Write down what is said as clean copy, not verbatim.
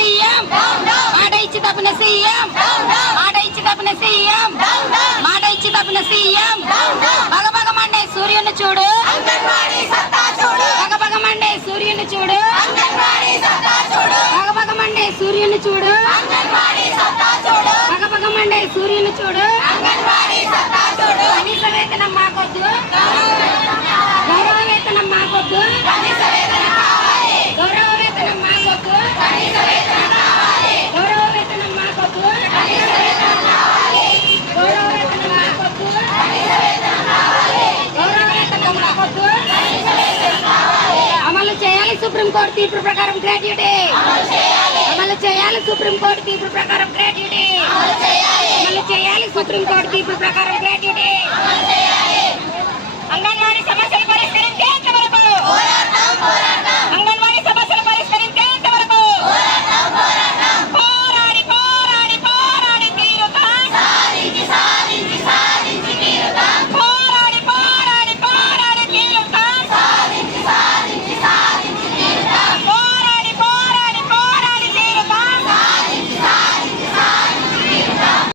CM మాట ఇచ్చి తప్పిన సీఎం మాట ఇచ్చి తప్పిన సీఎం మాట ఇచ్చి తప్పిన సీఎం భగభగమండే సూర్యుని చూడు భగభగమండే సూర్యుని చూడు భగభగమండే సూర్యుని చూడు భగభగమండే సూర్యుని చూడు కనీస వేతనం మాకొద్దు గౌరవ వేతనం మాకొద్దు గౌరవ వేతనం మాకొద్దు గౌరవ వేతనం మాకొద్దు గౌరవ వేతనం మాకొద్దు గౌరవ వేతనం మాకొద్దు అమలు చేయాలి సుప్రీంకోర్టు తీర్పు ప్రకారం గ్రాడ్యుయేట్ అమలు చేయాలి సుప్రీంకోర్టు తీర్పు ప్రకారం గ్రాడ్యుయేట్ అమలు చేయాలి సుప్రీంకోర్టు తీర్పు ప్రకారం గ్రాడ్యుయేట్ అంగన్వాడీ సమస్యలు పరిష్కరించే